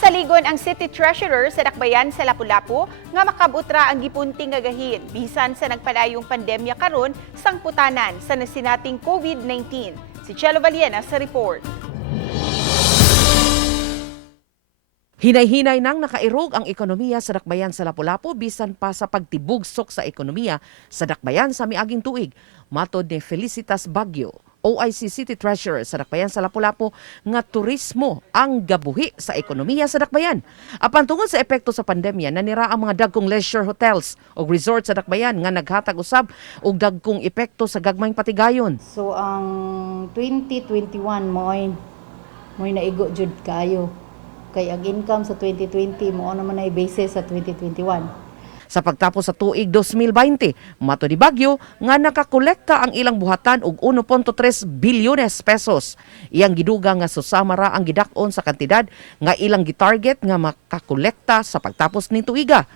Masaligon ang City Treasurer sa Dakbayan sa Lapu-Lapu nga makabutra ang gipunting nga gahin bisan sa nagpalayong pandemya karon sang putanan sa nasinating COVID-19. Si Chelo Valiena sa report. Hinay-hinay nang nakairog ang ekonomiya sa Dakbayan sa Lapu-Lapu bisan pa sa pagtibugsok sa ekonomiya sa Dakbayan sa miaging tuig. Matod ni Felicitas Baguio, OIC City Treasurer sa Dakbayan sa Lapu-Lapu, nga turismo ang gabuhi sa ekonomiya sa Dakbayan. Apan tungod sa epekto sa pandemya, nanira ang mga dagkong leisure hotels o resort sa Dakbayan nga naghatag usab og dagkong epekto sa gagmayng patigayon. So ang 2021 mo'y naigo jud kayo. Kay ang income sa 2020 mo naman ay basis sa 2021. Sa pagtapos sa tuig 2020, mato ni Baguio nga nakakolekta ang ilang buhatan og 1.3 bilyones pesos. Iyang giduga nga susamara ang gidak-on sa kantidad nga ilang gitarget nga makakolekta sa pagtapos ning tuiga.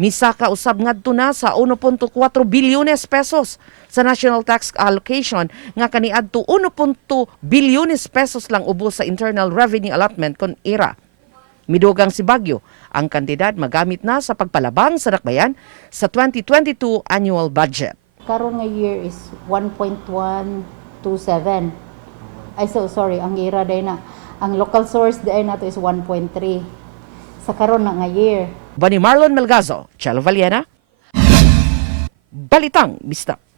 Misaka usab ngadto na sa 1.4 bilyones pesos sa national tax allocation nga kaniadto 1.2 bilyones pesos lang ubos sa internal revenue allotment kon IRA. Midugang si Baguio, ang kantidad magamit na sa pagpalabang sa Dakbayan sa 2022 annual budget. Karon nga year is 1.127. Ang IRA day na. Ang local source day na to is 1.3. Sa karon na nga year. Bani Marlon Melgazo, Chelo Valiena, Balitang Bisdak.